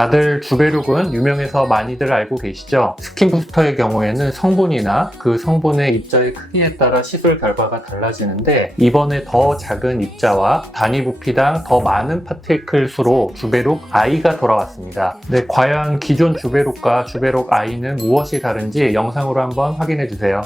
다들 주베룩은 유명해서 많이들 알고 계시죠? 스킨 부스터의 경우에는 성분이나 그 성분의 입자의 크기에 따라 시술 결과가 달라지는데 이번에 더 작은 입자와 단위 부피당 더 많은 파티클 수로 주베룩 I가 돌아왔습니다. 네, 과연 기존 주베룩과 주베룩 I는 무엇이 다른지 영상으로 한번 확인해 주세요.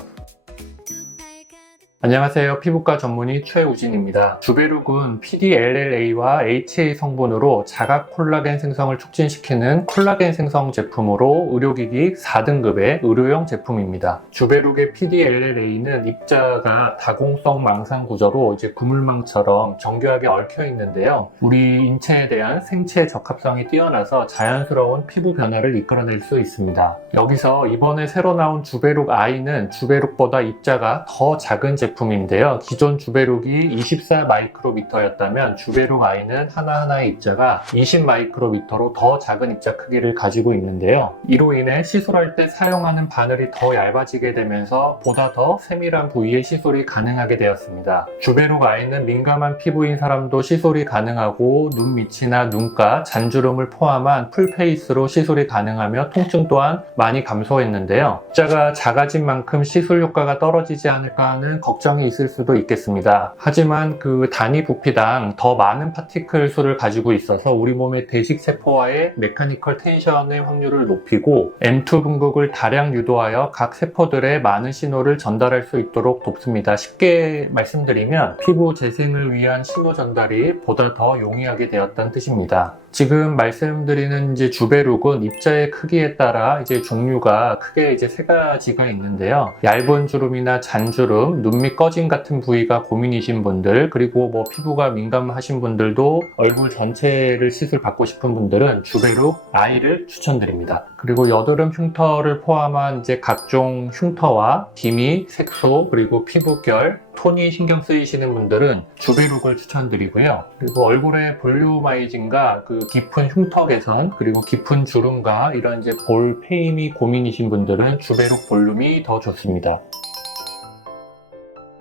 안녕하세요. 피부과 전문의 최우진입니다. 주베룩은 PDLLA와 HA 성분으로 자각 콜라겐 생성을 촉진시키는 콜라겐 생성 제품으로 의료기기 4등급의 의료용 제품입니다. 주베룩의 PDLLA는 입자가 다공성 망상 구조로 이제 그물망처럼 정교하게 얽혀 있는데요. 우리 인체에 대한 생체 적합성이 뛰어나서 자연스러운 피부 변화를 이끌어낼 수 있습니다. 여기서 이번에 새로 나온 주베룩 I는 주베룩보다 입자가 더 작은 제품 제품인데요. 기존 주베룩이 24 마이크로미터였다면 주베룩 I는 하나하나의 입자가 20 마이크로미터로 더 작은 입자 크기를 가지고 있는데요. 이로 인해 시술할 때 사용하는 바늘이 더 얇아지게 되면서 보다 더 세밀한 부위에 시술이 가능하게 되었습니다. 주베룩 I는 민감한 피부인 사람도 시술이 가능하고 눈 밑이나 눈가, 잔주름을 포함한 풀페이스로 시술이 가능하며 통증 또한 많이 감소했는데요. 입자가 작아진 만큼 시술 효과가 떨어지지 않을까 하는 걱정 걱정이 있을 수도 있겠습니다. 하지만 그 단위 부피당 더 많은 파티클 수를 가지고 있어서 우리 몸의 대식 세포와의 메카니컬 텐션의 확률을 높이고 M2 분극을 다량 유도하여 각 세포들의 많은 신호를 전달할 수 있도록 돕습니다. 쉽게 말씀드리면 피부 재생을 위한 신호 전달이 보다 더 용이하게 되었다는 뜻입니다. 지금 말씀드리는 이제 주베룩은 입자의 크기에 따라 이제 종류가 크게 이제 세 가지가 있는데요. 얇은 주름이나 잔주름, 눈밑 꺼짐 같은 부위가 고민이신 분들, 그리고 뭐 피부가 민감하신 분들도 얼굴 전체를 시술 받고 싶은 분들은 주베룩 아이를 추천드립니다. 그리고 여드름 흉터를 포함한 이제 각종 흉터와 기미, 색소, 그리고 피부결, 톤이 신경 쓰이시는 분들은 주베룩을 추천드리고요. 그리고 얼굴의 볼륨아이징과 그 깊은 흉터 개선, 그리고 깊은 주름과 이런 이제 볼 페임이 고민이신 분들은 주베룩 볼륨이 더 좋습니다.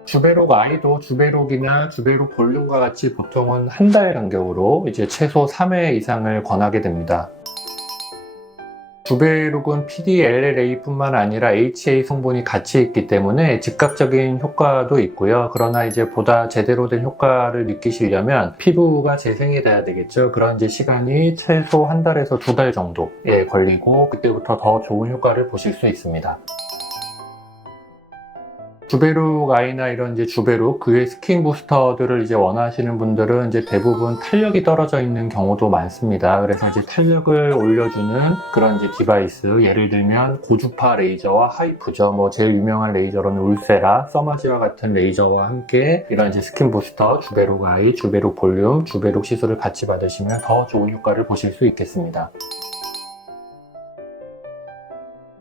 주베룩 아이도 주베룩이나 주베룩 볼륨과 같이 보통은 한 달 간격으로 이제 최소 3회 이상을 권하게 됩니다. 주베룩은 PDLLA뿐만 아니라 HA 성분이 같이 있기 때문에 즉각적인 효과도 있고요. 그러나 이제 보다 제대로 된 효과를 느끼시려면 피부가 재생이 돼야 되겠죠. 그런 이제 시간이 최소 한 달에서 두 달 정도에 걸리고 그때부터 더 좋은 효과를 보실 수 있습니다. 주베룩 아이나 이런 이제 주베룩 그의 스킨 부스터들을 이제 원하시는 분들은 이제 대부분 탄력이 떨어져 있는 경우도 많습니다. 그래서 이제 탄력을 올려주는 그런 이제 디바이스 예를 들면 고주파 레이저와 하이프죠. 뭐 제일 유명한 레이저로는 울세라, 서마지와 같은 레이저와 함께 이런 이제 스킨 부스터, 주베룩 아이, 주베룩 볼륨, 주베룩 시술을 같이 받으시면 더 좋은 효과를 보실 수 있겠습니다.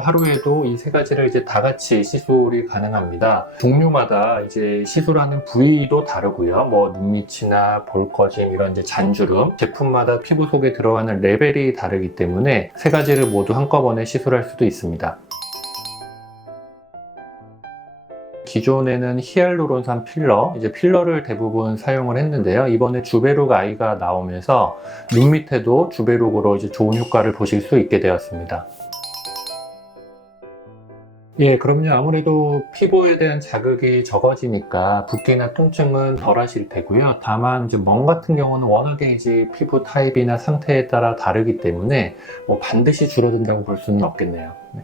하루에도 이 세 가지를 이제 다 같이 시술이 가능합니다. 종류마다 이제 시술하는 부위도 다르고요. 뭐 눈밑이나 볼거짐 이런 이제 잔주름 제품마다 피부 속에 들어가는 레벨이 다르기 때문에 세 가지를 모두 한꺼번에 시술할 수도 있습니다. 기존에는 히알루론산 필러, 이제 필러를 대부분 사용을 했는데요. 이번에 주베룩 아이가 나오면서 눈 밑에도 주베룩으로 이제 좋은 효과를 보실 수 있게 되었습니다. 예, 그럼요. 아무래도 피부에 대한 자극이 적어지니까 붓기나 통증은 덜 하실 테고요. 다만 이제 멍 같은 경우는 워낙에 이제 피부 타입이나 상태에 따라 다르기 때문에 뭐 반드시 줄어든다고 볼 수는 없겠네요. 네.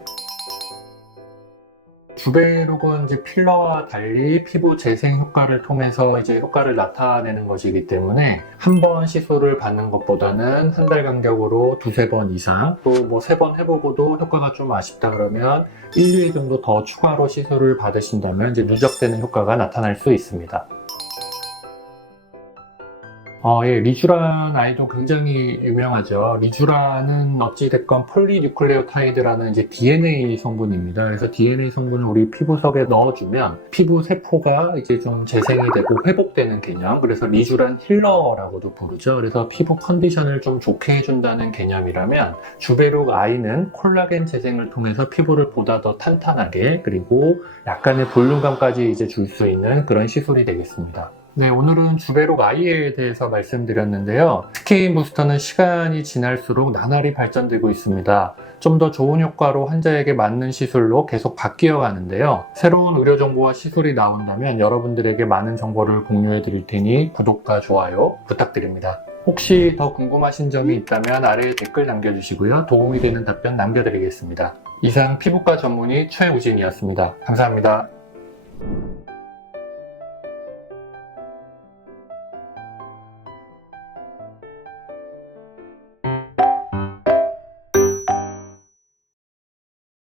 주베룩은 이제 필러와 달리 피부 재생 효과를 통해서 이제 효과를 나타내는 것이기 때문에 한 번 시술을 받는 것보다는 한 달 간격으로 두세 번 이상 또 뭐 세 번 해보고도 효과가 좀 아쉽다 그러면 1, 2회 정도 더 추가로 시술을 받으신다면 이제 누적되는 효과가 나타날 수 있습니다. 어, 예, 리쥬란 아이도 굉장히 유명하죠. 리쥬란은 어찌됐건 폴리뉴클레오타이드라는 이제 DNA 성분입니다. 그래서 DNA 성분을 우리 피부 속에 넣어주면 피부 세포가 이제 좀 재생이 되고 회복되는 개념. 그래서 리쥬란 힐러라고도 부르죠. 그래서 피부 컨디션을 좀 좋게 해준다는 개념이라면 주베룩 아이는 콜라겐 재생을 통해서 피부를 보다 더 탄탄하게 그리고 약간의 볼륨감까지 이제 줄 수 있는 그런 시술이 되겠습니다. 네, 오늘은 주베록 IL에 대해서 말씀드렸는데요. 스킨 부스터는 시간이 지날수록 나날이 발전되고 있습니다. 좀 더 좋은 효과로 환자에게 맞는 시술로 계속 바뀌어 가는데요. 새로운 의료 정보와 시술이 나온다면 여러분들에게 많은 정보를 공유해 드릴 테니 구독과 좋아요 부탁드립니다. 혹시 더 궁금하신 점이 있다면 아래에 댓글 남겨주시고요. 도움이 되는 답변 남겨드리겠습니다. 이상 피부과 전문의 최우진이었습니다. 감사합니다.